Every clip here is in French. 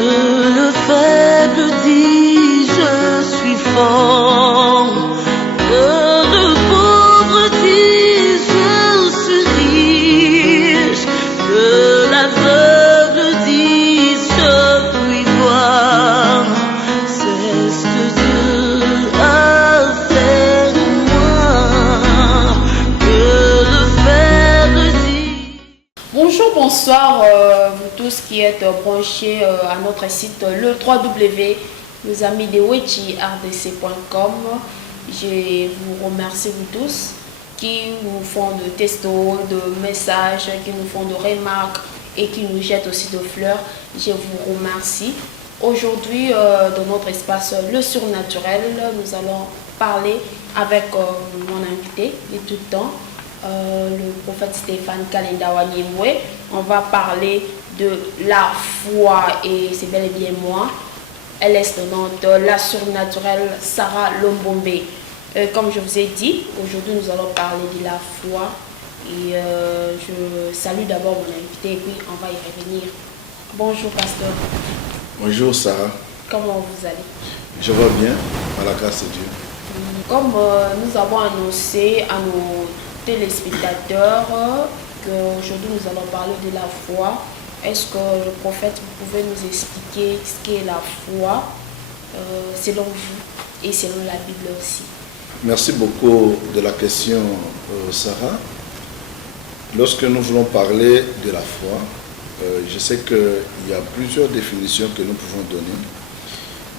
le faible dit je suis fort, que le pauvre dit je suis riche, que l'aveugle dit je puis voir. C'est ce que Dieu a fait de moi, que le faible dit. Bonjour, bonsoir vous tous qui êtes branchés à notre site le www nos amis de wechirDC.com. Je vous remercie vous tous qui nous font de textos, de messages, qui nous font de remarques et qui nous jettent aussi de fleurs. Je vous remercie. Aujourd'hui, dans notre espace Le Surnaturel, nous allons parler avec mon invité de tout temps, le prophète Stéphane Kalenda Wanyemwe. On va parler de la foi et c'est bel et bien moi. Elle est étonnante, la surnaturelle Sarah Lombombe. Comme je vous ai dit, aujourd'hui nous allons parler de la foi. Et je salue d'abord mon invité et puis on va y revenir. Bonjour pasteur. Bonjour Sarah. Comment vous allez? Je vais bien, par la grâce de Dieu. Comme nous avons annoncé à nos téléspectateurs qu'aujourd'hui nous allons parler de la foi, est-ce que le prophète, vous pouvez nous expliquer ce qu'est la foi selon vous et selon la Bible aussi? Merci beaucoup de la question Sarah. Lorsque nous voulons parler de la foi, je sais qu'il y a plusieurs définitions que nous pouvons donner,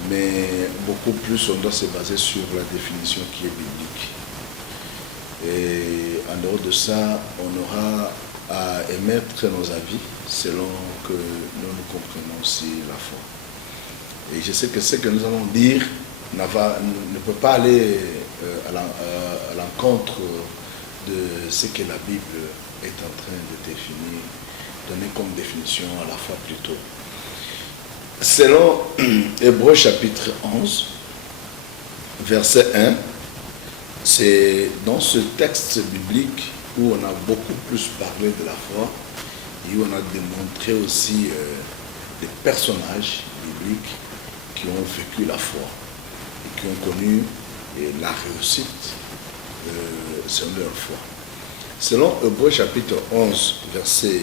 mais beaucoup plus on doit se baser sur la définition qui est biblique. Et en dehors de ça, on aura à émettre nos avis selon que nous comprenons aussi la foi. Et je sais que ce que nous allons dire ne peut pas aller à l'encontre de ce que la Bible est en train de définir, donner comme définition à la foi plutôt. Selon Hébreux chapitre 11, verset 1, c'est dans ce texte biblique où on a beaucoup plus parlé de la foi et où on a démontré aussi des personnages bibliques qui ont vécu la foi et qui ont connu la réussite selon leur foi. Selon Hébreux chapitre 11, verset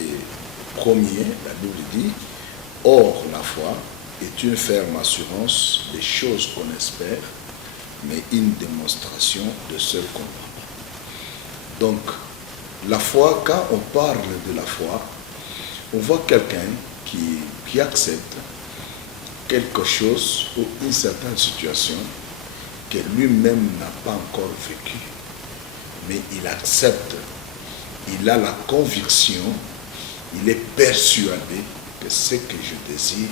1er, la Bible dit « Or, la foi est une ferme assurance des choses qu'on espère, mais une démonstration de ce qu'on voit. » Donc, la foi, quand on parle de la foi, on voit quelqu'un qui accepte quelque chose ou une certaine situation que lui-même n'a pas encore vécu, mais il accepte, il a la conviction, il est persuadé que ce que je désire,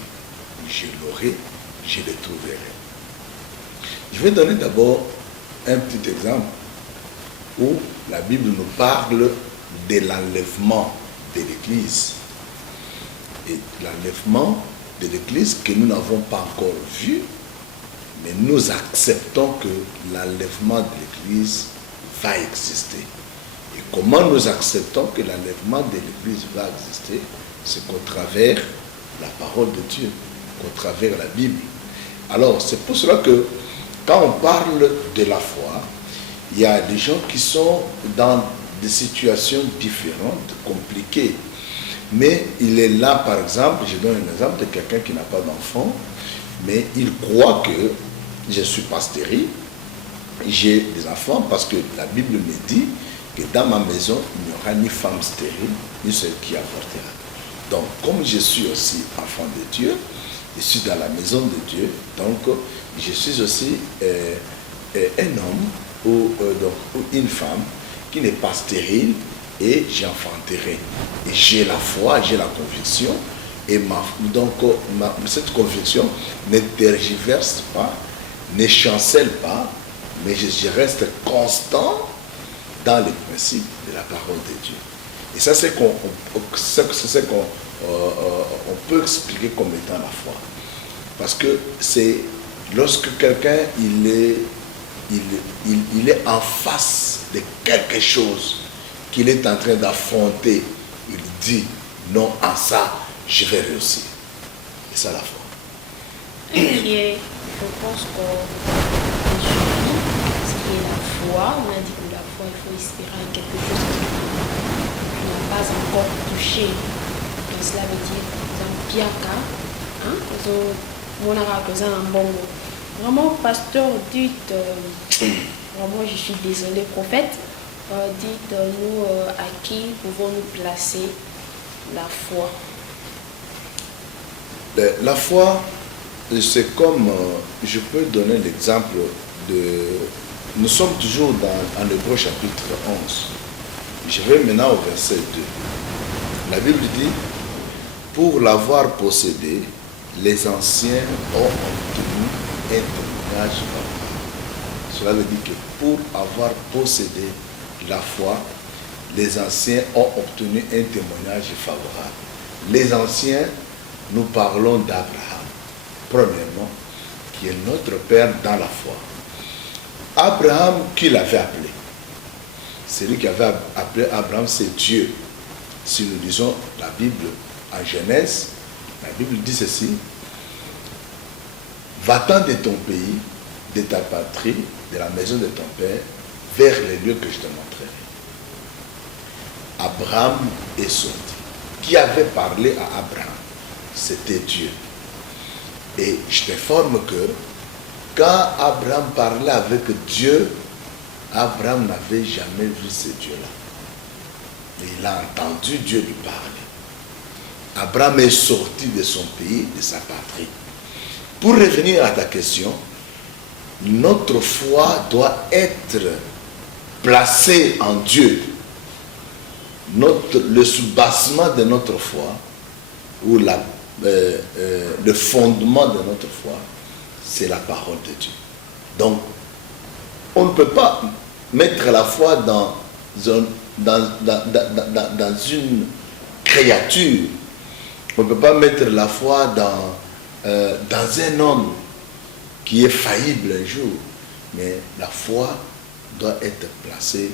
je l'aurai, je le trouverai. Je vais donner d'abord un petit exemple où la Bible nous parle de l'enlèvement de l'Église. Et l'enlèvement de l'Église que nous n'avons pas encore vu, mais nous acceptons que l'enlèvement de l'Église va exister. Et comment nous acceptons que l'enlèvement de l'Église va exister? C'est qu'au travers la parole de Dieu, qu'au travers la Bible. Alors, c'est pour cela que quand on parle de la foi, il y a des gens qui sont dans des situations différentes, compliquées. Mais il est là, par exemple, je donne un exemple de quelqu'un qui n'a pas d'enfant, mais il croit que je ne suis pas stérile, j'ai des enfants, parce que la Bible me dit que dans ma maison, il n'y aura ni femme stérile, ni celle qui avortera. Donc, comme je suis aussi enfant de Dieu, je suis dans la maison de Dieu, donc je suis aussi un homme ou une femme qui n'est pas stérile et j'enfanterai. Et j'ai la foi, j'ai la conviction, et cette conviction ne tergiverse pas, ne chancelle pas, mais je reste constant dans les principes de la parole de Dieu. Et ça, c'est ce qu'on peut expliquer comme étant la foi. Parce que c'est lorsque quelqu'un il est en face de quelque chose qu'il est en train d'affronter, il dit non à ça, je vais réussir. Et ça la foi. qui est, je pense qu'on suffit, ce qui est la foi. On a dit que la foi, il faut espérer à quelque chose qui n'a pas encore touché. Donc cela veut dire, dans Piaka, vraiment, pasteur, dites, vraiment, je suis désolé, prophète, dites-nous à qui pouvons-nous placer la foi. La foi, c'est comme, je peux donner l'exemple de, nous sommes toujours en Hébreux chapitre 11. Je vais maintenant au verset 2. La Bible dit, pour l'avoir possédé, les anciens ont obtenu un témoignage favorable. Cela veut dire que pour avoir possédé la foi, les anciens ont obtenu un témoignage favorable. Les anciens, nous parlons d'Abraham, premièrement, qui est notre père dans la foi. Abraham, qui l'avait appelé? Celui qui avait appelé Abraham, c'est Dieu. Si nous lisons la Bible en Genèse, la Bible dit ceci: va-t'en de ton pays, de ta patrie, de la maison de ton père, vers les lieux que je te montrerai. Abraham est sorti. Qui avait parlé à Abraham? C'était Dieu. Et je t'informe que quand Abraham parlait avec Dieu, Abraham n'avait jamais vu ce Dieu-là. Mais il a entendu Dieu lui parler. Abraham est sorti de son pays, de sa patrie. Pour revenir à ta question, notre foi doit être placée en Dieu. Le soubassement de notre foi, ou le fondement de notre foi, c'est la parole de Dieu. Donc, on ne peut pas mettre la foi dans une créature. On ne peut pas mettre la foi dans un homme qui est faillible un jour. Mais la foi doit être placée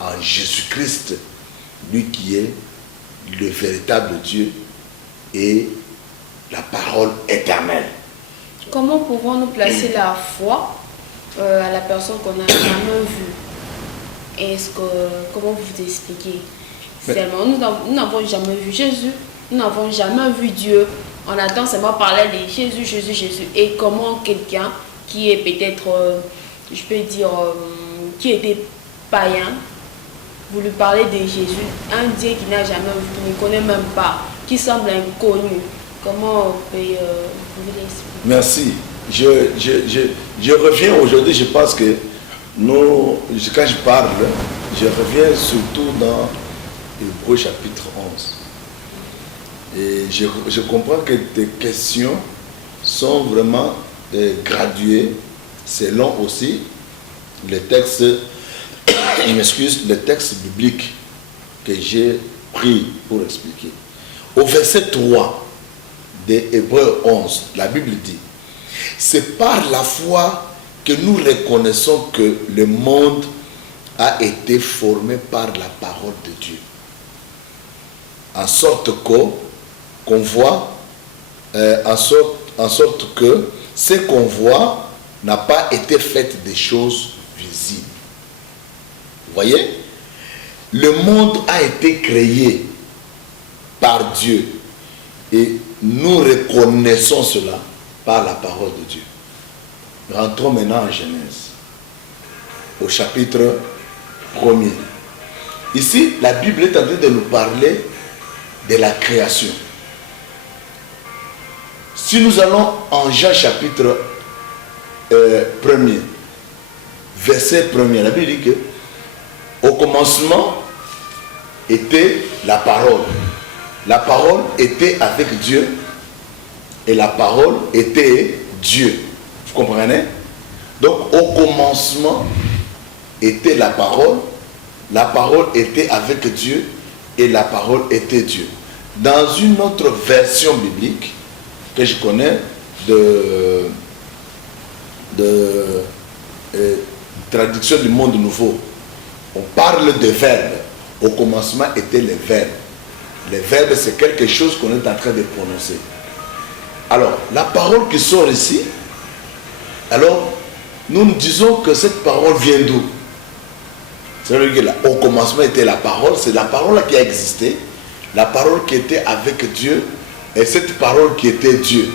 en Jésus-Christ, lui qui est le véritable Dieu et la parole éternelle. Comment pouvons-nous placer la foi à la personne qu'on n'a jamais vue? Comment vous expliquez? Seulement, nous n'avons jamais vu Jésus, nous n'avons jamais vu Dieu. On attend seulement parler de Jésus, Jésus, Jésus. Et comment quelqu'un qui est peut-être, je peux dire, qui était païen, vous lui parlez de Jésus, un Dieu qui n'a jamais vu, qui ne connaît même pas, qui semble inconnu. Comment on peut vous l'expliquer? Merci. Je reviens aujourd'hui, je pense que quand je parle, je reviens surtout dans Hébreux chapitre 11. Et je comprends que tes questions sont vraiment graduées selon aussi les textes, je m'excuse, les textes bibliques que j'ai pris pour expliquer. Au verset 3 de Hébreux 11, la Bible dit: c'est par la foi que nous reconnaissons que le monde a été formé par la parole de Dieu. En sorte qu'on voit, en sorte que ce qu'on voit n'a pas été fait des choses visibles. Vous voyez? Le monde a été créé par Dieu et nous reconnaissons cela par la parole de Dieu. Rentrons maintenant en Genèse, au chapitre 1er. Ici, la Bible est en train de nous parler de la création. Si nous allons en Jean chapitre 1er, verset 1er, la Bible dit que au commencement était la parole. La parole était avec Dieu et la parole était Dieu. Vous comprenez? Donc au commencement était la parole était avec Dieu et la parole était Dieu. Dans une autre version biblique que je connais de traduction du Monde Nouveau, on parle de verbes. Au commencement étaient les verbes. Les verbes, c'est quelque chose qu'on est en train de prononcer. Alors, la parole qui sort ici, alors, nous disons que cette parole vient d'où? C'est-à-dire qu'au commencement était la parole, c'est la parole qui a existé, la parole qui était avec Dieu, et cette parole qui était Dieu.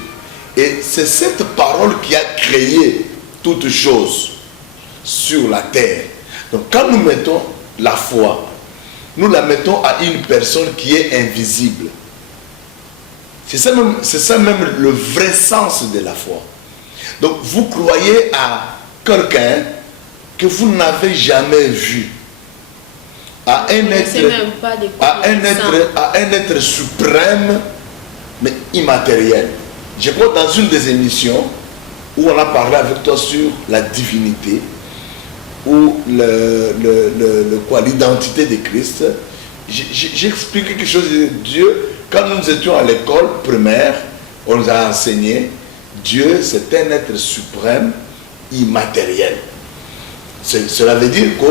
Et c'est cette parole qui a créé toutes choses sur la terre. Donc quand nous mettons la foi, nous la mettons à une personne qui est invisible. C'est ça même le vrai sens de la foi. Donc vous croyez à quelqu'un que vous n'avez jamais vu, à un être suprême mais immatériel. Je crois dans une des émissions où on a parlé avec toi sur la divinité ou l'identité de Christ, j'ai expliqué quelque chose de Dieu. Quand nous étions à l'école primaire, on nous a enseigné Dieu, c'est un être suprême immatériel. Cela veut dire que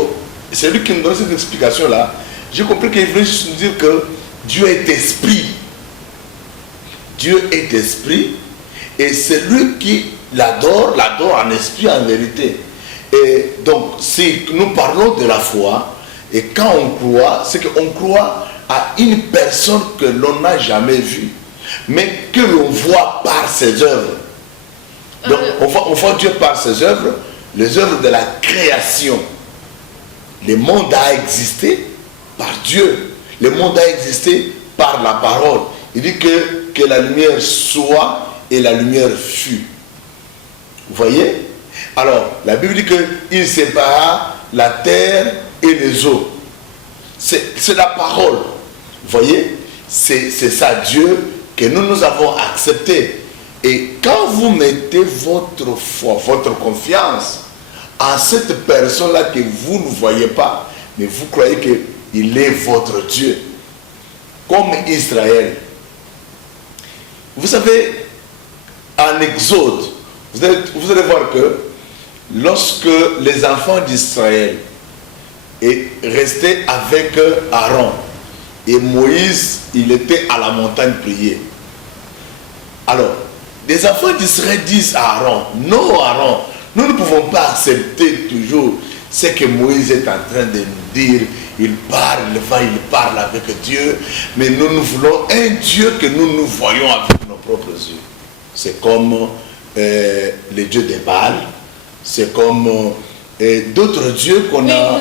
c'est lui qui nous donne cette explication-là. J'ai compris qu'il voulait juste nous dire que Dieu est esprit. Dieu est esprit et celui qui l'adore en esprit, en vérité. Et donc, si nous parlons de la foi, et quand on croit, c'est qu'on croit à une personne que l'on n'a jamais vue, mais que l'on voit par ses œuvres. Donc, on voit Dieu par ses œuvres, les œuvres de la création. Le monde a existé par Dieu. Le monde a existé par la parole. Il dit que la lumière soit et la lumière fut. Vous voyez? Alors, la Bible dit qu'il sépara la terre et les eaux. C'est la parole. Vous voyez? C'est ça Dieu que nous avons accepté. Et quand vous mettez votre foi, votre confiance en cette personne-là que vous ne voyez pas, mais vous croyez qu'il est votre Dieu, comme Israël. Vous savez, en Exode, vous allez voir que lorsque les enfants d'Israël restaient avec Aaron, et Moïse, il était à la montagne prier. Alors, les enfants d'Israël disent à Aaron, non Aaron, nous ne pouvons pas accepter toujours ce que Moïse est en train de nous dire. Il parle avec Dieu, mais nous voulons un Dieu que nous voyons avec nos propres yeux. C'est comme les dieux des Baal, c'est comme d'autres dieux qu'on a.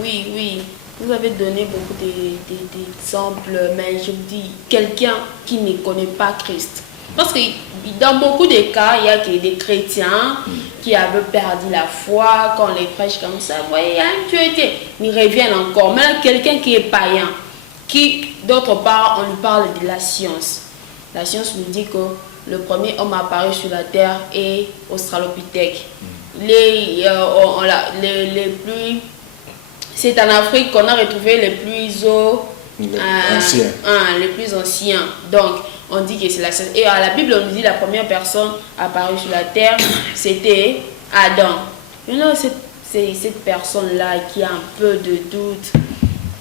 Oui, vous avez donné beaucoup d'exemples, mais je vous dis, quelqu'un qui ne connaît pas Christ. Parce que dans beaucoup de cas, il y a des chrétiens qui avaient perdu la foi quand on les prêche comme ça. Vous voyez, il y a un Dieu, ils reviennent encore. Mais quelqu'un qui est païen, qui d'autre part, on lui parle de la science. La science nous dit que le premier homme apparu sur la terre est Australopithèque. C'est en Afrique qu'on a retrouvé les plus anciens. Donc, on dit que c'est la science. Et à la Bible, on nous dit que la première personne apparue sur la terre, c'était Adam. Maintenant, c'est cette personne-là qui a un peu de doute,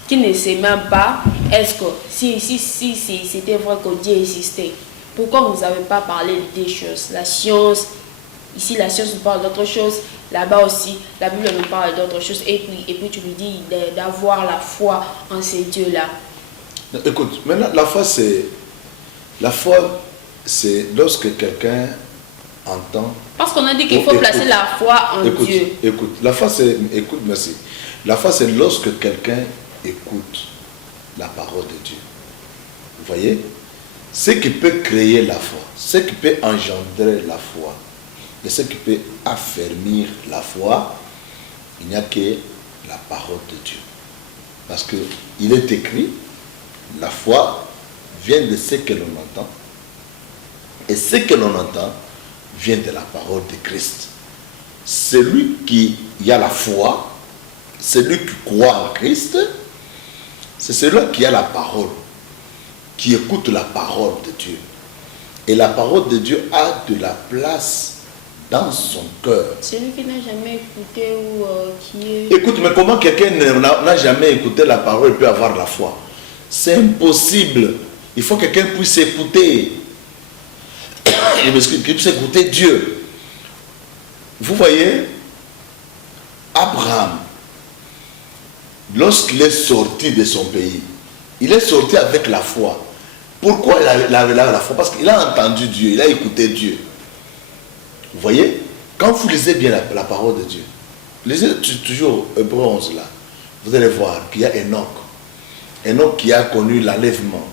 qui ne sait même pas, est-ce que si c'était vrai que Dieu existait, pourquoi vous n'avez pas parlé des choses? La science, ici la science nous parle d'autre chose, là-bas aussi, la Bible nous parle d'autre chose. Et puis tu lui dis d'avoir la foi en ces dieux-là. Écoute, maintenant la foi, c'est lorsque quelqu'un entend. Parce qu'on a dit qu'il faut placer la foi en Dieu. Écoute, la foi c'est, merci. La foi c'est lorsque quelqu'un écoute la parole de Dieu. Vous voyez? Ce qui peut créer la foi, ce qui peut engendrer la foi, et ce qui peut affermir la foi, il n'y a que la parole de Dieu. Parce qu'il est écrit, la foi vient de ce que l'on entend, et ce que l'on entend vient de la parole de Christ. Celui qui a la foi, celui qui croit en Christ, c'est celui qui a la parole, qui écoute la parole de Dieu. Et la parole de Dieu a de la place dans son cœur. Celui qui n'a jamais écouté ou qui est... Écoute, mais comment quelqu'un n'a jamais écouté la parole peut avoir la foi? C'est impossible. Il faut que quelqu'un puisse écouter. qu'il puisse écouter Dieu. Vous voyez, Abraham, lorsqu'il est sorti de son pays, il est sorti avec la foi. Pourquoi il avait la foi? Parce qu'il a entendu Dieu, il a écouté Dieu. Vous voyez, quand vous lisez bien la parole de Dieu, lisez toujours Hébreux 11 là, vous allez voir qu'il y a Enoch. Enoch qui a connu l'enlèvement.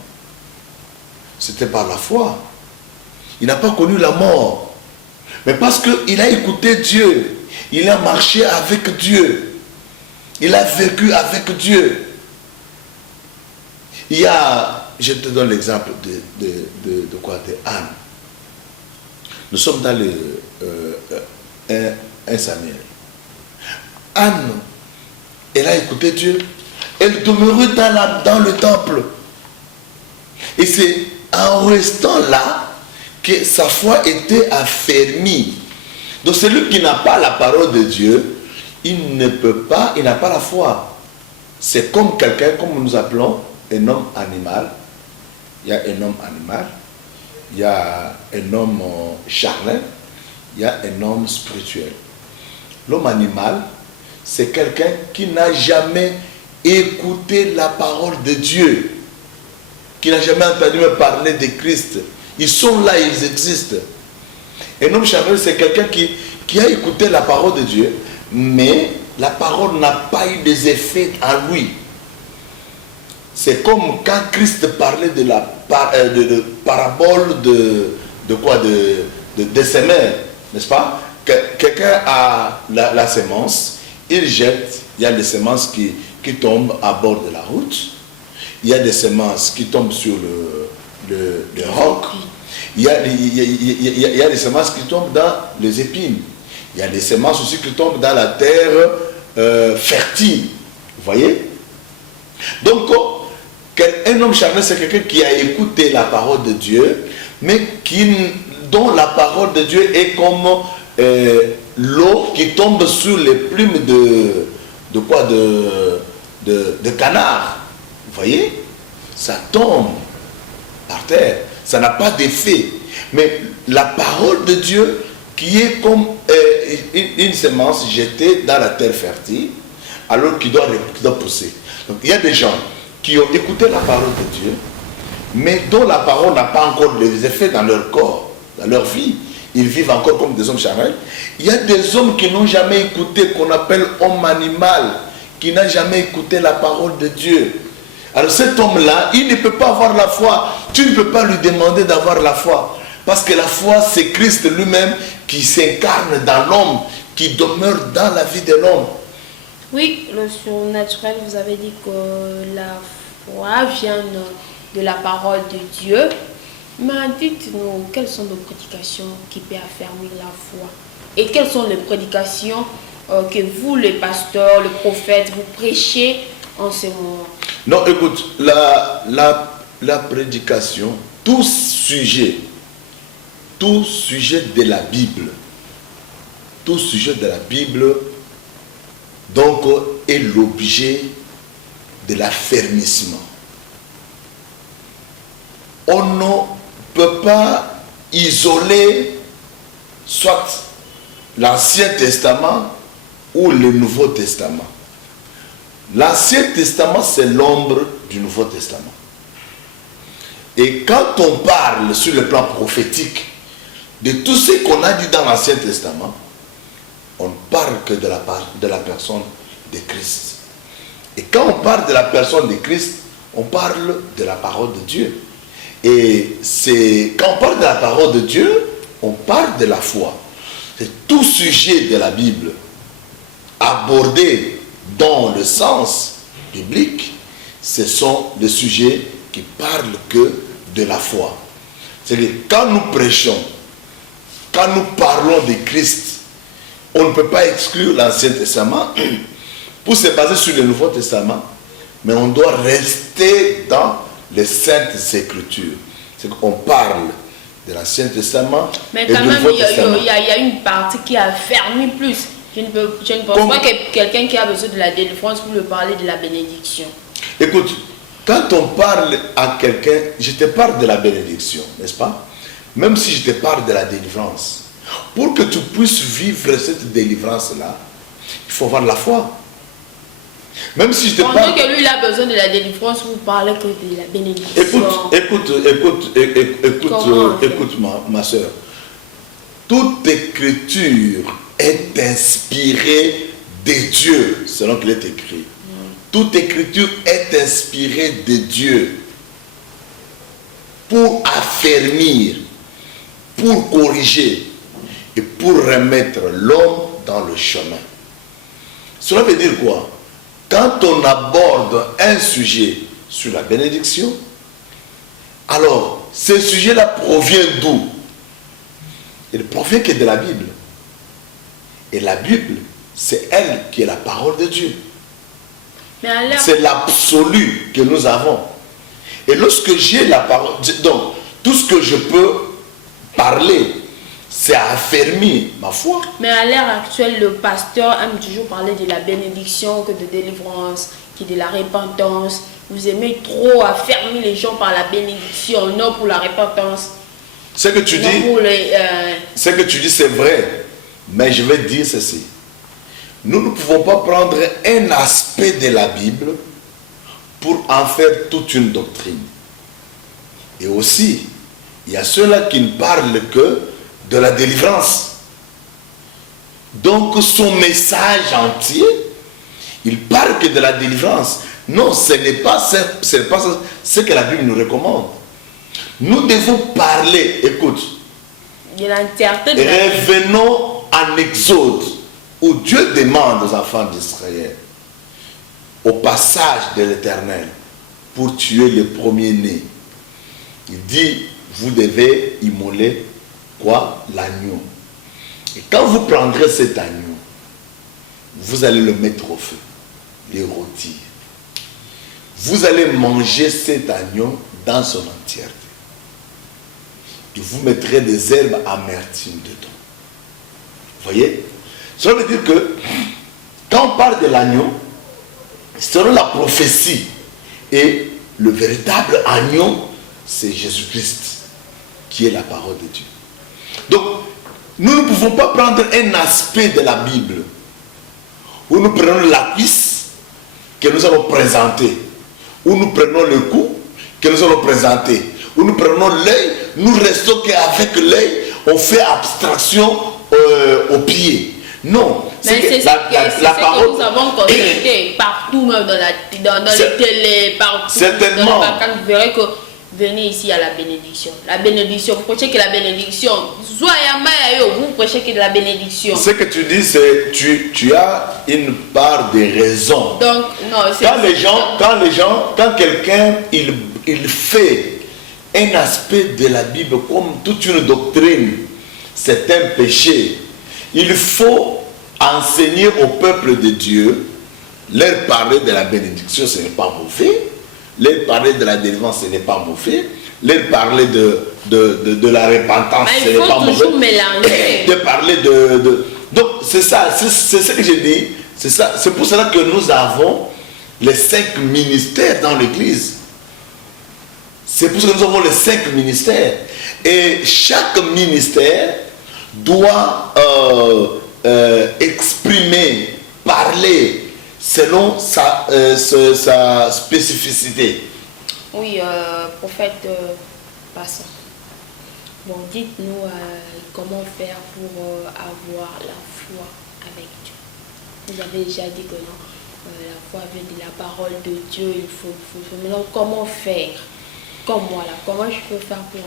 C'était par la foi. Il n'a pas connu la mort. Mais parce qu'il a écouté Dieu, il a marché avec Dieu. Il a vécu avec Dieu. Il y a, je te donne l'exemple de quoi? De Anne. Nous sommes dans le 1 Samuel. Anne, elle a écouté Dieu. Elle demeurait dans le temple. Et c'est en restant là que sa foi était affermie. Donc celui qui n'a pas la parole de Dieu, il n'a pas la foi. C'est comme quelqu'un, comme nous appelons un homme animal. Il y a un homme animal, il y a un homme charnel, il y a un homme spirituel. L'homme animal, c'est quelqu'un qui n'a jamais écouté la parole de Dieu, qui n'a jamais entendu me parler de Christ. Ils sont là, ils existent. Un homme charnel, c'est quelqu'un qui a écouté la parole de Dieu, mais la parole n'a pas eu des effets en lui. C'est comme quand Christ parlait de la parabole de quoi? De semeurs, n'est-ce pas? Quelqu'un a la semence, il jette, il y a des semences qui tombent à bord de la route, il y a des semences qui tombent sur le roc, il y a des semences qui tombent dans les épines, il y a des semences aussi qui tombent dans la terre fertile. Vous voyez? Donc, un homme charnel, c'est quelqu'un qui a écouté la parole de Dieu, mais dont la parole de Dieu est comme l'eau qui tombe sur les plumes de canard. Vous voyez? Ça tombe par terre. Ça n'a pas d'effet. Mais la parole de Dieu qui est comme une semence jetée dans la terre fertile, alors qu'il doit pousser. Donc il y a des gens qui ont écouté la parole de Dieu, mais dont la parole n'a pas encore les effets dans leur corps, dans leur vie. Ils vivent encore comme des hommes charnels. Il y a des hommes qui n'ont jamais écouté, qu'on appelle homme animal, qui n'a jamais écouté la parole de Dieu. Alors cet homme-là, il ne peut pas avoir la foi. Tu ne peux pas lui demander d'avoir la foi. Parce que la foi, c'est Christ lui-même qui s'incarne dans l'homme, qui demeure dans la vie de l'homme. Oui, le surnaturel, vous avez dit que la foi vient de la parole de Dieu. Mais dites-nous, quelles sont nos prédications qui peuvent affermir la foi? Et quelles sont les prédications que vous, les pasteurs, les prophètes, vous prêchez en ce moment? Non, écoute, la prédication, tout sujet de la Bible, donc est l'objet de l'affermissement. On ne peut pas isoler soit l'Ancien Testament ou le Nouveau Testament. L'Ancien Testament, c'est l'ombre du Nouveau Testament. Et quand on parle sur le plan prophétique de tout ce qu'on a dit dans l'Ancien Testament, on ne parle que de la personne de Christ. Et quand on parle de la personne de Christ, on parle de la parole de Dieu. Et quand on parle de la parole de Dieu, on parle de la foi. C'est tout sujet de la Bible abordé dans le sens biblique, ce sont des sujets qui parlent que de la foi. C'est-à-dire, quand nous prêchons, quand nous parlons de Christ, on ne peut pas exclure l'Ancien Testament pour se baser sur le Nouveau Testament, mais on doit rester dans les Saintes Écritures. C'est qu'on parle de l'Ancien Testament mais et du quand même, Nouveau Testament. il y a une partie qui a fermé plus. Je ne pense pas que quelqu'un qui a besoin de la délivrance pour lui parler de la bénédiction. Écoute, quand on parle à quelqu'un, je te parle de la bénédiction, n'est-ce pas? même si je te parle de la délivrance, pour que tu puisses vivre cette délivrance-là, il faut avoir la foi. Même si je te Pendant parle... que lui il a besoin de la délivrance, vous parlez que de la bénédiction. Écoute ma soeur. Toute écriture est inspirée de Dieu, selon qu'il est écrit. Toute écriture est inspirée de Dieu pour affermir, pour corriger et pour remettre l'homme dans le chemin. Cela veut dire quoi? Quand on aborde un sujet sur la bénédiction, alors ce sujet-là provient d'où? Il provient que de la Bible. Et la Bible, c'est elle qui est la parole de Dieu. C'est l'absolu que nous avons. Et lorsque j'ai la parole, donc tout ce que je peux parler, c'est affermir ma foi. Mais à l'ère actuelle, le pasteur aime toujours parler de la bénédiction que de délivrance, que de la repentance. Vous aimez trop affermir les gens par la bénédiction, non pour la repentance. Ce que tu dis, c'est vrai. Mais je vais dire ceci. Nous ne pouvons pas prendre un aspect de la Bible pour en faire toute une doctrine. Et aussi, il y a ceux-là qui ne parlent que de la délivrance. Donc son message entier, il parle que de la délivrance. Non, ce n'est pas ce que la Bible nous recommande. Nous devons parler, écoute, revenons en Exode, où Dieu demande aux enfants d'Israël, au passage de l'Éternel, pour tuer le premier-né. Il dit, vous devez immoler quoi? L'agneau. Et quand vous prendrez cet agneau, vous allez le mettre au feu, le rôtir. Vous allez manger cet agneau dans son entièreté. Et vous mettrez des herbes amertumes dedans. Vous voyez? Cela veut dire que quand on parle de l'agneau, selon la prophétie, et le véritable agneau, c'est Jésus-Christ, qui est la parole de Dieu. Donc, nous ne pouvons pas prendre un aspect de la Bible où nous prenons la cuisse que nous allons présenter, où nous prenons le cou que nous allons présenter, où nous prenons l'œil, nous restons qu'avec l'œil, on fait abstraction au pied. Non, mais c'est la parole que nous avons constaté partout, même dans les télés, partout. Certainement. Quand vous verrez que venez ici à la bénédiction. La bénédiction, vous prêchez que la bénédiction. Vous prêchez que de la bénédiction. Ce que tu dis, c'est tu as une part de raison. Donc, non, quand quelqu'un il fait un aspect de la Bible comme toute une doctrine, c'est un péché. Il faut enseigner au peuple de Dieu, leur parler de la bénédiction, ce n'est pas mauvais. Leur parler de la délivrance, ce n'est pas mauvais. Leur parler de la repentance, ce n'est pas mauvais. Il faut toujours mélanger. De parler Donc, c'est ça, c'est ce que je dis. C'est ça. C'est pour cela que nous avons les 5 ministères dans l'Église. C'est pour ça que nous avons les 5 ministères. Et chaque ministère doit exprimer, parler selon sa spécificité. Oui, prophète, passons. Bon, dites-nous comment faire pour avoir la foi avec Dieu. Vous avez déjà dit que non, la foi vient de la parole de Dieu. Il faut maintenant comment faire? Comme moi là, comment je peux faire pour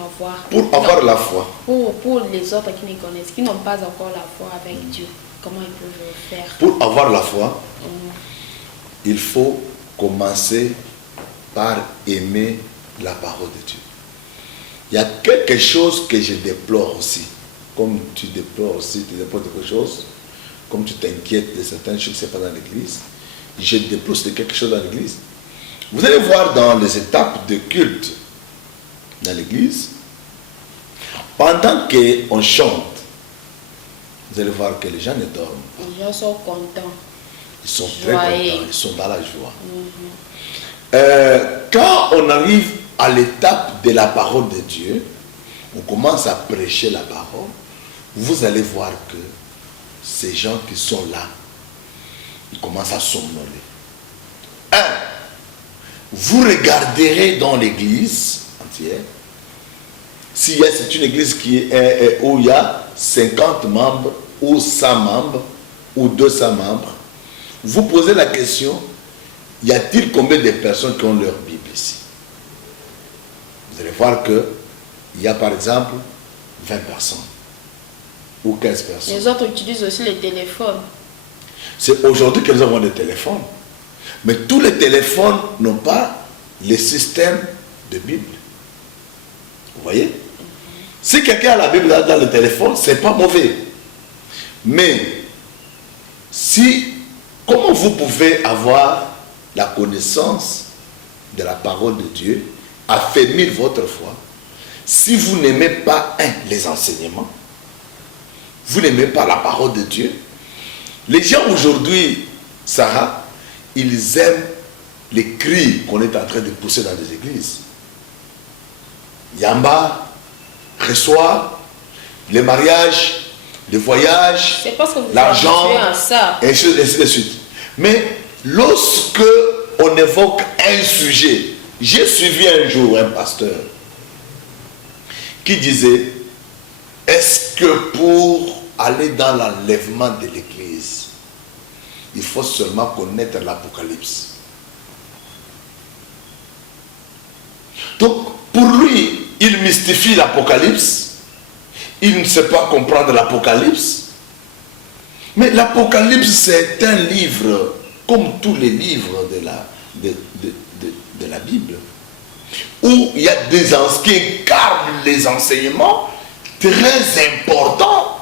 avoir la foi? Pour les autres qui me connaissent, qui n'ont pas encore la foi avec Dieu, comment ils peuvent faire? Pour avoir la foi, il faut commencer par aimer la parole de Dieu. Il y a quelque chose que je déplore aussi. Comme tu déplores aussi, tu déplores quelque chose, comme tu t'inquiètes de certaines choses qui ne sont pas dans l'église, je déplore quelque chose dans l'église. Vous allez voir dans les étapes de culte dans l'église, pendant qu'on chante, vous allez voir que les gens ne dorment pas. Les gens sont contents. Ils sont très contents, ils sont dans la joie. Quand on arrive à l'étape de la parole de Dieu, on commence à prêcher la parole, vous allez voir que ces gens qui sont là, ils commencent à somnoler. Vous regarderez dans l'église entière, si c'est une église où il y a 50 membres, ou 100 membres, ou 200 membres, vous posez la question, y a-t-il combien de personnes qui ont leur Bible ici? Vous allez voir qu'il y a par exemple 20 personnes, ou 15 personnes. Les autres utilisent aussi les téléphones. C'est aujourd'hui qu'ils ont des téléphones. Mais tous les téléphones n'ont pas le système de Bible. Vous voyez? Si quelqu'un a la Bible dans le téléphone, ce n'est pas mauvais. Mais, comment vous pouvez avoir la connaissance de la parole de Dieu, affermir votre foi, si vous n'aimez pas, les enseignements, vous n'aimez pas la parole de Dieu? Les gens aujourd'hui, Sarah, ils aiment les cris qu'on est en train de pousser dans les églises. Yamba, reçoit, les mariages, les voyages, l'argent, et ainsi de suite. Mais lorsque on évoque un sujet, j'ai suivi un jour un pasteur qui disait, est-ce que pour aller dans l'enlèvement de l'église, il faut seulement connaître l'Apocalypse? Donc, pour lui, il mystifie l'Apocalypse. Il ne sait pas comprendre l'Apocalypse. Mais l'Apocalypse, c'est un livre, comme tous les livres de la Bible, où il y a des enseignements qui incarnent les enseignements très importants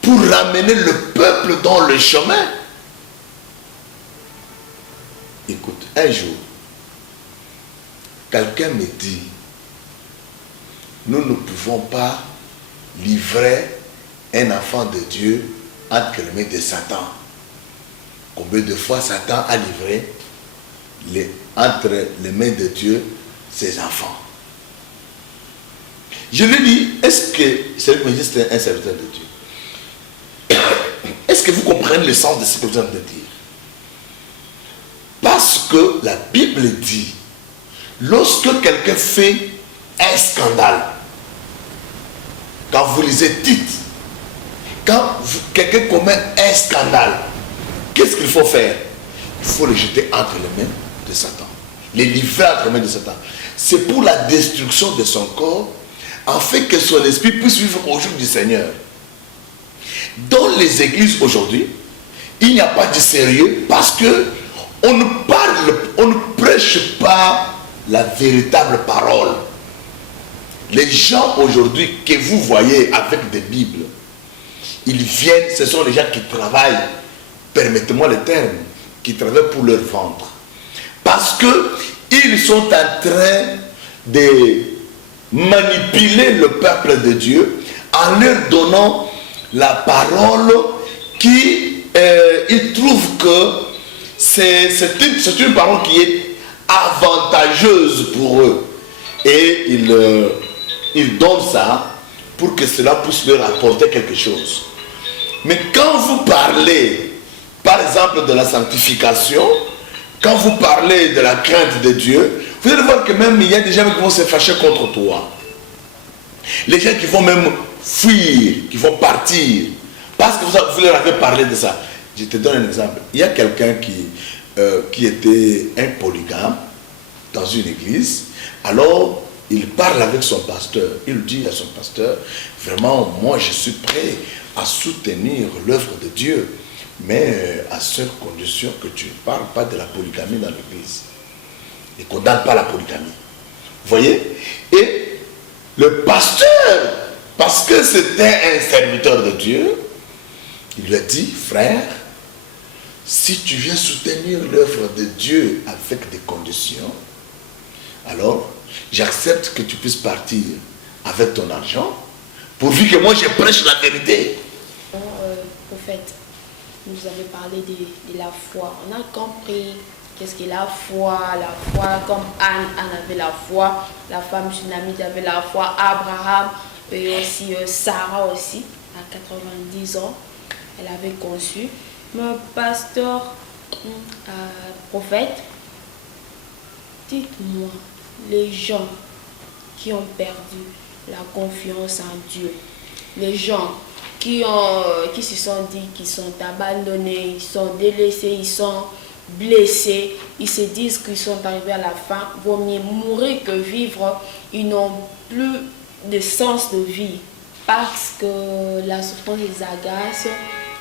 pour ramener le peuple dans le chemin. Écoute, un jour, quelqu'un me dit, nous ne pouvons pas livrer un enfant de Dieu entre les mains de Satan. Combien de fois Satan a livré entre les mains de Dieu ses enfants? Je lui dis, est-ce que c'est un serviteur de Dieu? Est-ce que vous comprenez le sens de ce que vous êtes en train de dire? Parce que la Bible dit, lorsque quelqu'un fait un scandale, quand vous lisez Tite, quand quelqu'un commet un scandale, qu'est-ce qu'il faut faire? Il faut le jeter entre les mains de Satan, les livrer entre les mains de Satan. C'est pour la destruction de son corps, afin que son esprit puisse vivre au jour du Seigneur. Dans les églises aujourd'hui, il n'y a pas de sérieux parce que on ne prêche pas la véritable parole. Les gens aujourd'hui que vous voyez avec des Bibles, ils viennent, ce sont les gens qui travaillent, permettez-moi le terme, qui travaillent pour leur ventre. Parce qu'ils sont en train de manipuler le peuple de Dieu en leur donnant la parole qui, ils trouvent que c'est une parole qui est avantageuse pour eux. Et ils donnent ça pour que cela puisse leur apporter quelque chose. Mais quand vous parlez, par exemple, de la sanctification, quand vous parlez de la crainte de Dieu, vous allez voir que même il y a des gens qui vont se fâcher contre toi. Les gens qui vont même fuir, qui vont partir, parce que vous leur avez parlé de ça. Je te donne un exemple. Il y a quelqu'un qui était un polygame dans une église. Alors, il parle avec son pasteur. Il dit à son pasteur, vraiment, moi je suis prêt à soutenir l'œuvre de Dieu, mais à seule condition que tu ne parles pas de la polygamie dans l'église. Et qu'on ne condamne pas la polygamie. Vous voyez? Et le pasteur, parce que c'était un serviteur de Dieu, il lui a dit, frère, si tu viens soutenir l'œuvre de Dieu avec des conditions, alors j'accepte que tu puisses partir avec ton argent, pourvu que moi je prêche la vérité. Prophète, vous avez parlé de la foi. On a compris qu'est-ce qu'est la foi comme Anne avait la foi, la femme tsunamite avait la foi, Abraham Et aussi Sarah aussi, à 90 ans, elle avait conçu. Mon pasteur, prophète, dites-moi, les gens qui ont perdu la confiance en Dieu, les gens qui se sont dit qu'ils sont abandonnés, ils sont délaissés, ils sont blessés, ils se disent qu'ils sont arrivés à la fin, vaut mieux mourir que vivre, ils n'ont plus de sens de vie parce que la souffrance les agace,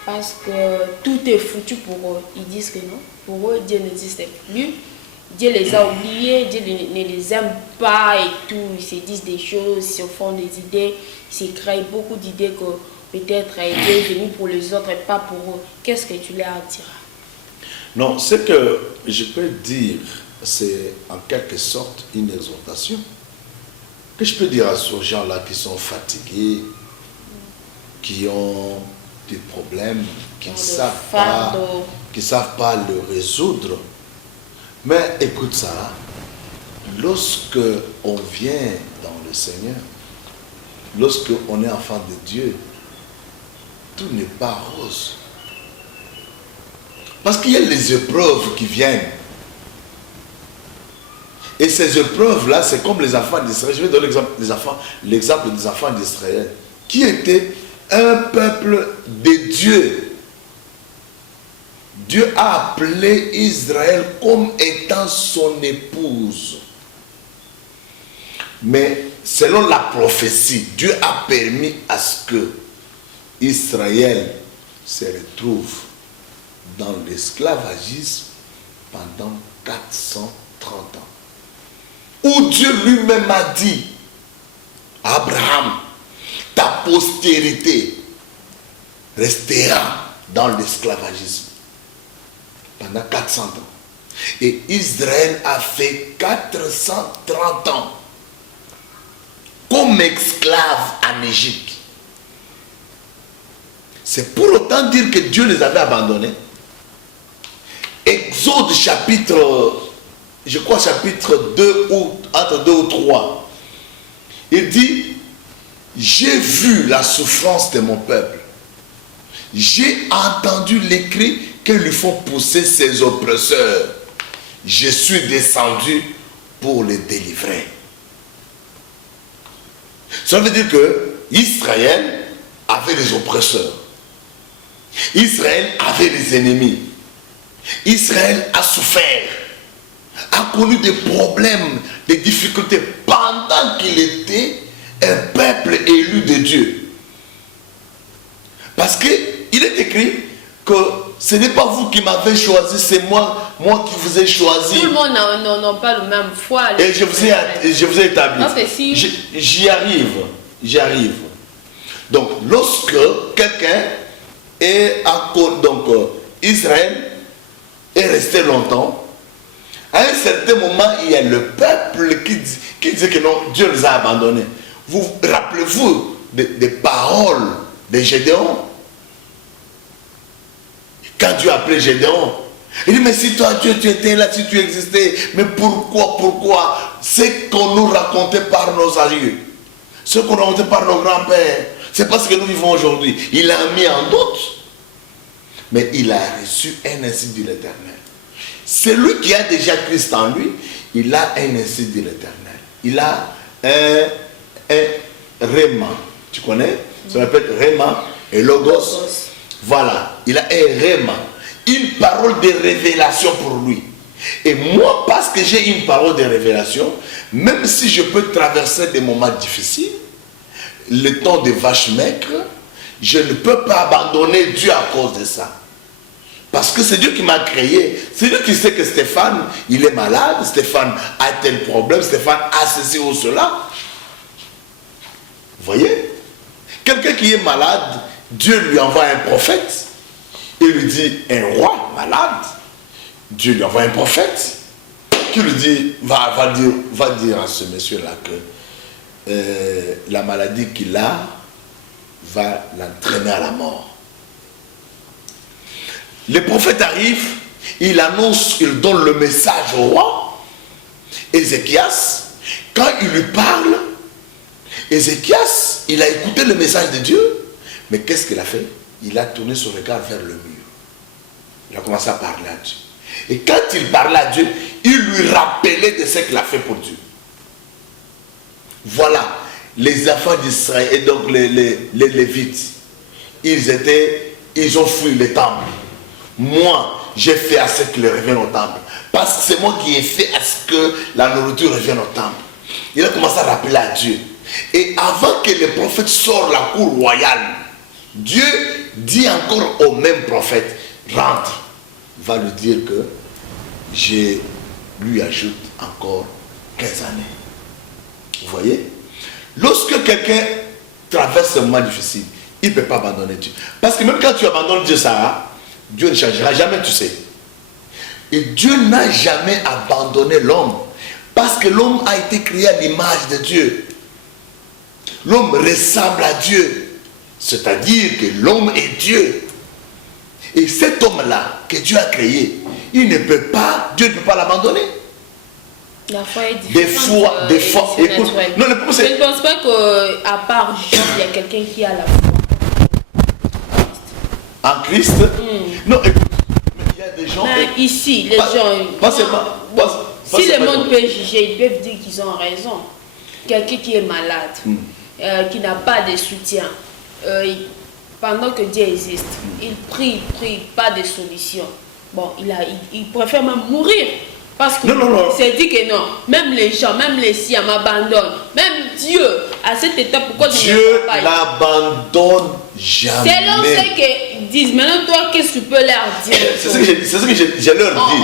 parce que tout est foutu pour eux. Ils disent que non, pour eux Dieu n'existe plus, Dieu les a oubliés, Dieu ne les aime pas et tout. Ils se disent des choses, ils se font des idées, ils se créent beaucoup d'idées que peut-être Dieu est venu pour les autres et pas pour eux. Qu'est-ce que tu leur diras? Non, ce que je peux dire, c'est en quelque sorte une exhortation. Que je peux dire à ces gens-là qui sont fatigués, qui ont des problèmes, qui ne savent pas le résoudre. Mais écoute ça, lorsque on vient dans le Seigneur, lorsque on est enfant de Dieu, tout n'est pas rose. Parce qu'il y a les épreuves qui viennent. Et ces épreuves-là, c'est comme les enfants d'Israël. Je vais donner l'exemple des enfants d'Israël, qui étaient un peuple de Dieu. Dieu a appelé Israël comme étant son épouse. Mais selon la prophétie, Dieu a permis à ce que Israël se retrouve dans l'esclavagisme pendant 430 ans. Où Dieu lui-même a dit à Abraham, ta postérité restera dans l'esclavagisme pendant 400 ans. Et Israël a fait 430 ans comme esclave en Égypte. C'est pour autant dire que Dieu les avait abandonnés. Exode chapitre, je crois chapitre 2 ou entre 2 ou 3. Il dit, j'ai vu la souffrance de mon peuple. J'ai entendu les cris que lui font pousser ses oppresseurs. Je suis descendu pour les délivrer. Ça veut dire que Israël avait des oppresseurs. Israël avait des ennemis. Israël a souffert, a connu des problèmes, des difficultés pendant qu'il était un peuple élu de Dieu. Parce qu'il est écrit que ce n'est pas vous qui m'avez choisi, c'est moi qui vous ai choisi. Tout le monde n'a pas la même foi. Et je vous ai établi. Parce que si... J'y arrive. Donc, lorsque quelqu'un est Israël est resté longtemps, à un certain moment, il y a le peuple qui dit que non, Dieu les a abandonnés. Vous rappelez-vous des paroles de Gédéon? Quand Dieu a appelé Gédéon, il dit, mais si toi, Dieu, tu étais là, si tu existais, mais pourquoi? C'est qu'on nous racontait par nos aïeux, ce qu'on racontait par nos grands-pères, c'est parce que nous vivons aujourd'hui. Il a mis en doute, mais il a reçu un ainsi de l'Éternel. Celui qui a déjà Christ en lui, il a un ainsi de l'Éternel. Il a un Réma. Tu connais? Ça s'appelle Réma et Logos. Voilà. Il a un Réma. Une parole de révélation pour lui. Et moi, parce que j'ai une parole de révélation, même si je peux traverser des moments difficiles, le temps de vache maigre, je ne peux pas abandonner Dieu à cause de ça. Parce que c'est Dieu qui m'a créé. C'est Dieu qui sait que Stéphane, il est malade. Stéphane a tel problème. Stéphane a ceci ou cela. Vous voyez? Quelqu'un qui est malade, Dieu lui envoie un prophète. Il lui dit, un roi malade. Dieu lui envoie un prophète. Qui lui dit, va dire à ce monsieur-là que la maladie qu'il a va l'entraîner à la mort. Le prophète arrive, il annonce, il donne le message au roi, Ézéchias. Quand il lui parle, Ézéchias, il a écouté le message de Dieu, mais qu'est-ce qu'il a fait? Il a tourné son regard vers le mur. Il a commencé à parler à Dieu. Et quand il parlait à Dieu, il lui rappelait de ce qu'il a fait pour Dieu. Voilà, les enfants d'Israël, et donc les Lévites, ils ont fui le temple. Moi, j'ai fait à ce qu'ils reviennent au temple. Parce que c'est moi qui ai fait à ce que la nourriture revienne au temple. Il a commencé à rappeler à Dieu. Et avant que le prophète sorte la cour royale, Dieu dit encore au même prophète, rentre, va lui dire que je lui ajoute encore 15 années. Vous voyez? Lorsque quelqu'un traverse un moment difficile, il ne peut pas abandonner Dieu. Parce que même quand tu abandonnes Dieu, Sarah, Dieu ne changera jamais, tu sais. Et Dieu n'a jamais abandonné l'homme. Parce que l'homme a été créé à l'image de Dieu. L'homme ressemble à Dieu. C'est-à-dire que l'homme est Dieu. Et cet homme-là que Dieu a créé, Dieu ne peut pas l'abandonner. La foi est différente. Des fois, écoute, non, je ne pense pas qu'à part Job, il y a quelqu'un qui a la foi en Christ. Non, écoute, il y a des gens. Ici, les gens. Pas seulement. Si le monde peut juger, ils peuvent dire qu'ils ont raison. Quelqu'un qui est malade, qui n'a pas de soutien, pendant que Dieu existe, il prie, pas de solution. Bon, il préfère même mourir. Parce que c'est dit que non, même les gens, même les siens m'abandonnent. Même Dieu, à cette étape, pourquoi Dieu n'abandonne jamais. Selon ce qu'ils disent, maintenant toi, qu'est-ce que tu peux leur dire? C'est ce que je leur dis.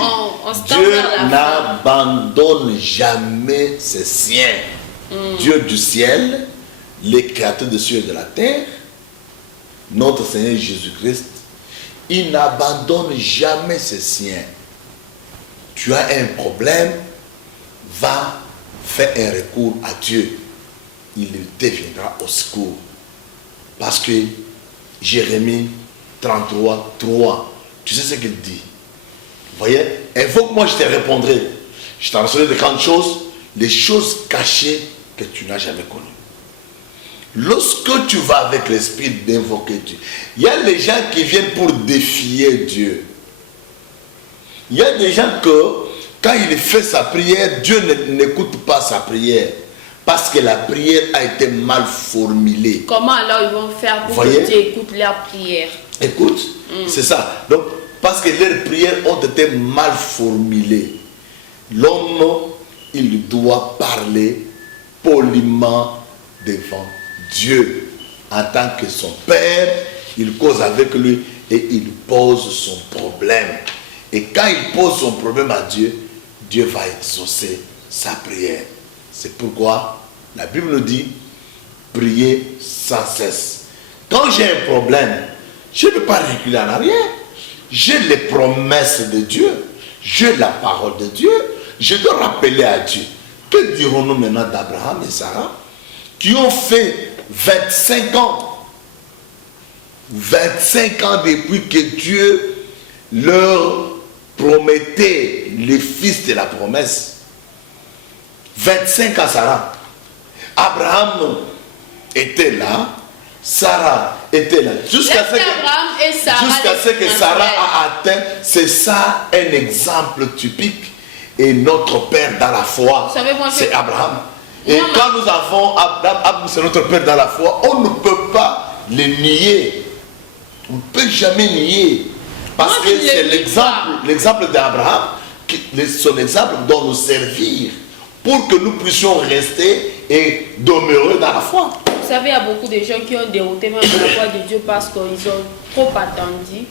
Dieu n'abandonne jamais ses siens. Dieu du ciel, le créateur des cieux et de la terre, notre Seigneur Jésus-Christ, il n'abandonne jamais ses siens. Tu as un problème, va faire un recours à Dieu. Il te viendra au secours. Parce que Jérémie 33, 3, tu sais ce qu'il dit. Vous voyez, invoque-moi, je te répondrai. Je t'en renseigne de grandes choses, les choses cachées que tu n'as jamais connues. Lorsque tu vas avec l'esprit d'invoquer Dieu, il y a les gens qui viennent pour défier Dieu. Il y a des gens que, quand il fait sa prière, Dieu n'écoute pas sa prière. Parce que la prière a été mal formulée. Comment alors ils vont faire pour que Dieu écoute leur prière? Écoute, c'est ça. Donc, parce que leurs prières ont été mal formulées. L'homme, il doit parler poliment devant Dieu. En tant que son Père, il cause avec lui et il pose son problème. Et quand il pose son problème à Dieu, Dieu va exaucer sa prière. C'est pourquoi la Bible nous dit, priez sans cesse. Quand j'ai un problème, je ne peux pas reculer en arrière. J'ai les promesses de Dieu. J'ai la parole de Dieu. Je dois rappeler à Dieu. Que dirons-nous maintenant d'Abraham et Sarah qui ont fait 25 ans 25 ans depuis que Dieu leur promettait les fils de la promesse. 25 ans Sarah. Abraham était là, Sarah était là. Jusqu'à ce que Sarah a atteint, c'est ça un exemple typique. Et notre père dans la foi, c'est Abraham. Et quand nous avons Abraham, c'est notre père dans la foi, on ne peut pas le nier. On ne peut jamais nier. Parce que c'est l'exemple d'Abraham, son exemple doit nous servir pour que nous puissions rester et demeurer dans la foi. Vous savez, il y a beaucoup de gens qui ont dérouté même la foi de Dieu parce qu'ils ont trop attendu.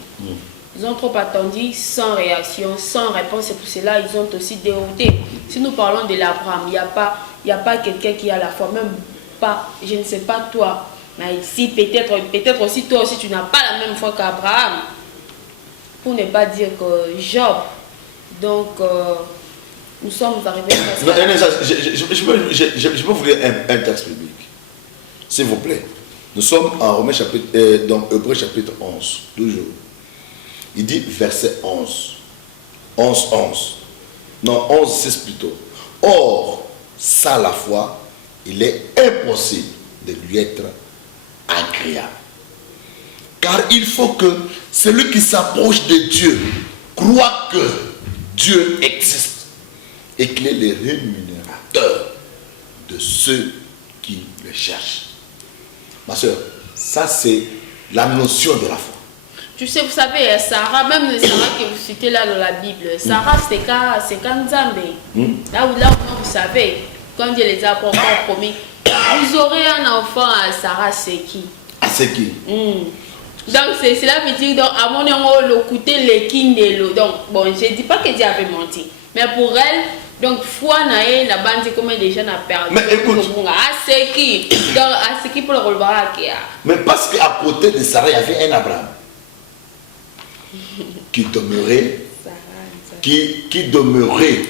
Ils ont trop attendu sans réaction, sans réponse. C'est pour cela qu'ils ont aussi dérouté. Si nous parlons de l'Abraham, il n'y a pas quelqu'un qui a la foi, même pas, je ne sais pas toi, mais ici peut-être aussi toi aussi tu n'as pas la même foi qu'Abraham. Pour ne pas dire que Job. Donc, nous sommes arrivés à je peux vous lire un texte biblique. S'il vous plaît. Nous sommes en Romains chapitre, dans Hébreux chapitre 11, toujours. Il dit verset 11. 11. Non, 11, 6 plutôt. Or, sans la foi, il est impossible de lui être agréable. Car il faut que celui qui s'approche de Dieu croit que Dieu existe et qu'il est le rémunérateur de ceux qui le cherchent. Ma soeur, ça c'est la notion de la foi. Tu sais, vous savez, Sarah, même le Sarah que vous citez là dans la Bible, Sarah c'est quand Nzambe. Là où vous savez, quand Dieu les a encore promis, vous aurez un enfant à Sarah, c'est qui? Ah, c'est qui? Donc cela veut dire, donc, à mon nom, le côté le kindelo. Donc, bon, je ne dis pas que Dieu avait menti, mais pour elle, donc, foi nae, la bande, combien de gens a perdu? Mais écoute, à ce qui, donc, à ce qui pour le relever. Mais parce qu'à côté de Sarah, il y avait un Abraham qui demeurait, qui demeurait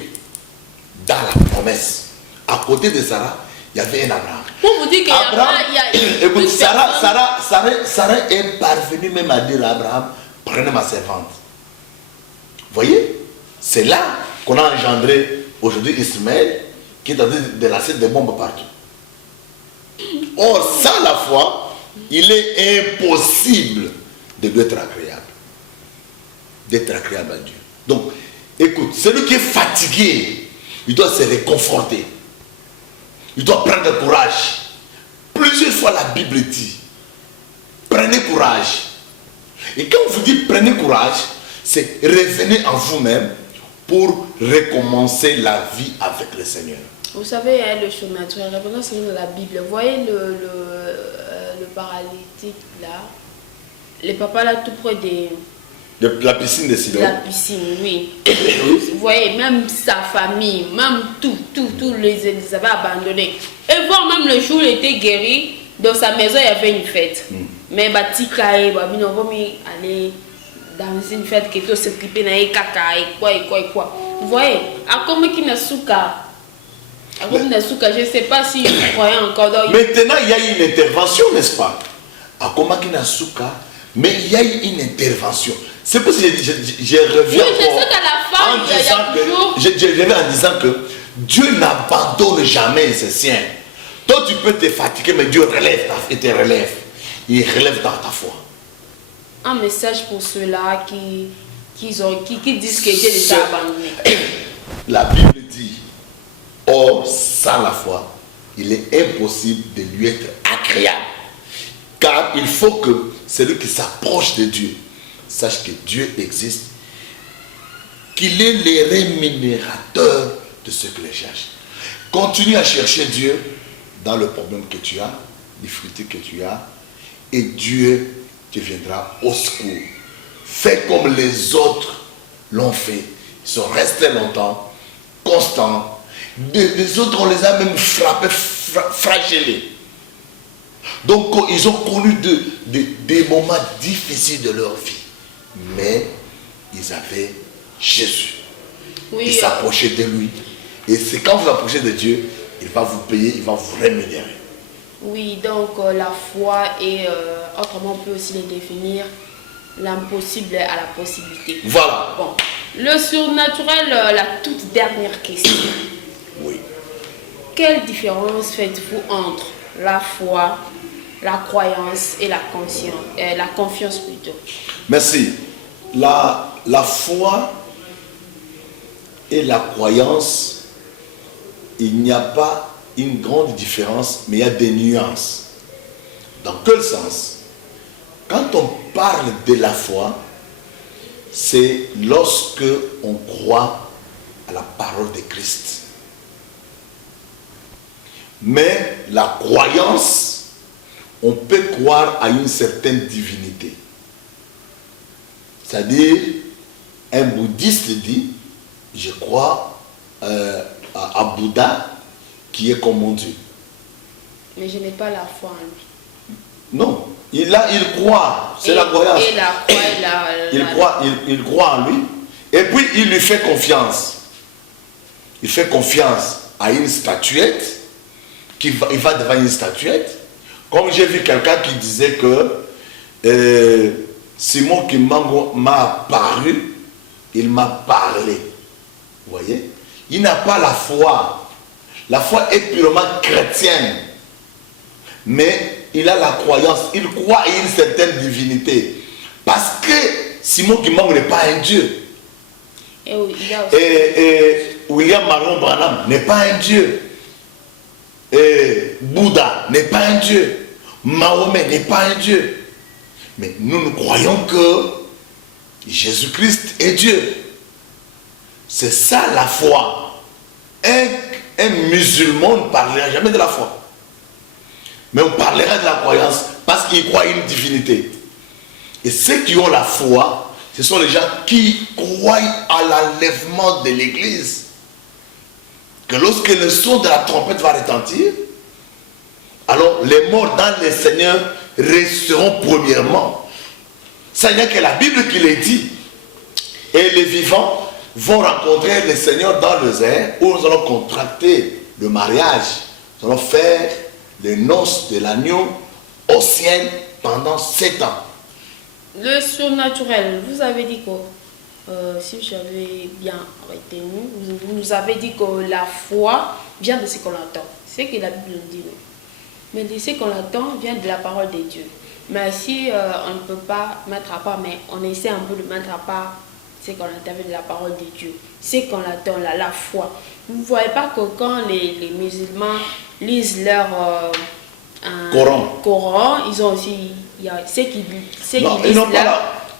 dans la promesse. À côté de Sarah, il y avait un Abraham. Pour vous dire qu'il y a écoute, Sarah est parvenue même à dire à Abraham, prenez ma servante. Vous voyez, c'est là qu'on a engendré aujourd'hui Ismaël, qui est en train de lancer des bombes partout. Or, sans la foi, il est impossible de lui être agréable. D'être agréable à Dieu. Donc, écoute, celui qui est fatigué, il doit se réconforter. Il doit prendre courage. Plusieurs fois la Bible dit, prenez courage. Et quand on vous dit prenez courage, c'est revenez en vous-même pour recommencer la vie avec le Seigneur. Vous savez, hein, le surnaturel, revenons sur la Bible. Vous voyez le paralytique là, le papa là tout près de la piscine de Siloé. La piscine, oui. Vous voyez, même sa famille, même tout les avait abandonnés. Et voir même le jour où il était guéri, dans sa maison il y avait une fête. Mais Batika et Babino vont aller dans une fête qui est s'occuper de caca et quoi. Vous voyez, à comme qui n'a souka. Je ne sais pas si vous croyez encore dans... Maintenant, il y a une intervention, n'est-ce pas? À Komakina Souka, mais il y a une intervention. C'est pour ça que je reviens en disant que Dieu n'abandonne jamais ses siens. Toi, tu peux te fatiguer, mais Dieu relève et te relève. Il relève dans ta foi. Un message pour ceux-là qui disent que Dieu les a abandonnés. La Bible dit, or, sans la foi, il est impossible de lui être agréable. Car il faut que celui qui s'approche de Dieu sache que Dieu existe, qu'il est le rémunérateur de ceux qui le cherchent. Continue à chercher Dieu dans le problème que tu as, les difficultés que tu as, et Dieu te viendra au secours. Fais comme les autres l'ont fait. Ils sont restés longtemps, constants. Les autres, on les a même frappés, flagellés. Donc, ils ont connu des moments difficiles de leur vie. Mais ils avaient Jésus. Oui, ils s'approchaient de lui. Et c'est quand vous approchez de Dieu, il va vous payer, il va vous rémunérer. Oui, donc la foi est, autrement on peut aussi le définir, l'impossible à la possibilité. Voilà. Bon, le surnaturel, la toute dernière question. Oui. Quelle différence faites-vous entre la foi, la croyance et la confiance plutôt? Merci. La foi et la croyance, il n'y a pas une grande différence, mais il y a des nuances. Dans quel sens? Quand on parle de la foi, c'est lorsque on croit à la parole de Christ. Mais la croyance, on peut croire à une certaine divinité. C'est-à-dire, un bouddhiste dit, je crois à Bouddha qui est comme mon Dieu. Mais je n'ai pas la foi en lui. Non, il croit, c'est la croyance. Et la croit, il croit en lui, et puis il lui fait confiance. Il fait confiance à une statuette, il va devant une statuette. Comme j'ai vu quelqu'un qui disait que Simon Kimbangu m'a apparu, il m'a parlé. Vous voyez? Il n'a pas la foi. La foi est purement chrétienne. Mais il a la croyance, il croit à une certaine divinité. Parce que Simon Kimbangu n'est pas un Dieu. Et oui, il y a aussi... Et William Marion Branham n'est pas un Dieu. Et Bouddha n'est pas un Dieu. Mahomet n'est pas un Dieu. Mais nous croyons que Jésus-Christ est Dieu. C'est ça la foi. Un musulman ne parlera jamais de la foi. Mais on parlera de la croyance parce qu'il croit à une divinité. Et ceux qui ont la foi, ce sont les gens qui croient à l'enlèvement de l'église. Que lorsque le son de la trompette va retentir, alors les morts dans le Seigneur resteront premièrement. Ça n'est que la Bible qui le dit. Et les vivants vont rencontrer le Seigneur dans les airs où nous allons contracter le mariage. Nous allons faire les noces de l'agneau au ciel pendant 7 ans. Le surnaturel, vous avez dit que, si j'avais bien retenu, vous nous avez dit que la foi vient de ce qu'on entend. C'est ce que la Bible nous dit. Mais de ce qu'on entend vient de la parole de Dieu. Mais si on ne peut pas mettre à part, mais on essaie un peu de mettre à part ce qu'on entend de la parole de Dieu. Ce qu'on attend là, la foi. Vous ne voyez pas que quand les musulmans lisent leur Coran, ils ont aussi, il y a ceux qui lisent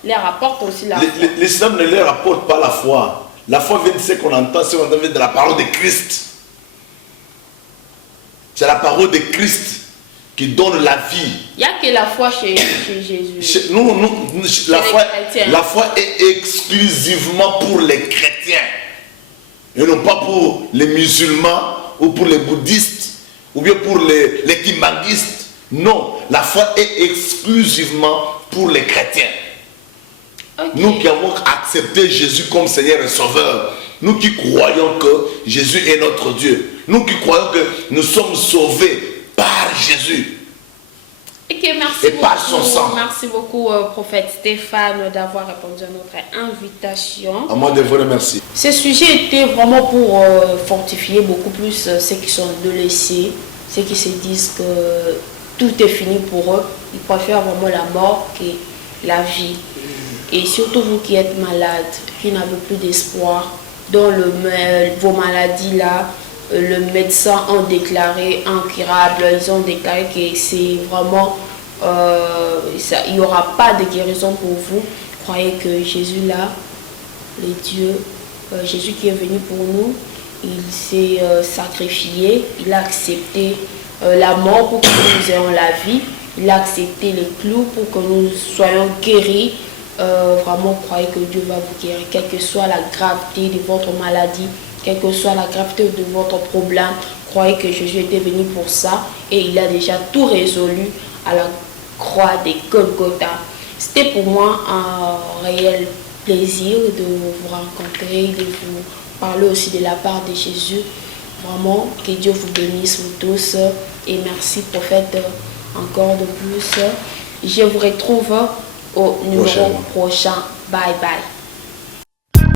leur apportent aussi la foi. L'islam ne leur apporte pas la foi. La foi vient de ce qu'on entend, ce qu'on entend de la parole de Christ. C'est la parole de Christ qui donne la vie. Il n'y a que la foi chez Jésus. La foi est exclusivement pour les chrétiens. Et non pas pour les musulmans ou pour les bouddhistes ou bien pour les kimbanguistes. Non, la foi est exclusivement pour les chrétiens. Okay. Nous qui avons accepté Jésus comme Seigneur et Sauveur, nous qui croyons que Jésus est notre Dieu, nous qui croyons que nous sommes sauvés par Jésus. Okay, merci beaucoup, par son sang. Merci beaucoup, prophète Stéphane, d'avoir répondu à notre invitation. À moi de vous remercier. Ce sujet était vraiment pour fortifier beaucoup plus ceux qui sont adolescents, ceux qui se disent que tout est fini pour eux. Ils préfèrent vraiment la mort que la vie. Et surtout vous qui êtes malade, qui n'avez plus d'espoir, dont vos maladies là, le médecin ont déclaré incurable, ils ont déclaré que c'est vraiment, il n'y aura pas de guérison pour vous. Croyez que Jésus là, le Dieu, Jésus qui est venu pour nous, il s'est sacrifié, il a accepté la mort pour que nous ayons la vie, il a accepté les clous pour que nous soyons guéris. Vraiment croyez que Dieu va vous guérir, quelle que soit la gravité de votre maladie, quelle que soit la gravité de votre problème. Croyez que Jésus était venu pour ça et il a déjà tout résolu à la croix de Golgotha. C'était pour moi un réel plaisir de vous rencontrer, de vous parler aussi de la part de Jésus. Vraiment, que Dieu vous bénisse vous tous et merci prophète encore de plus. Je vous retrouve au numéro prochain. Bye bye.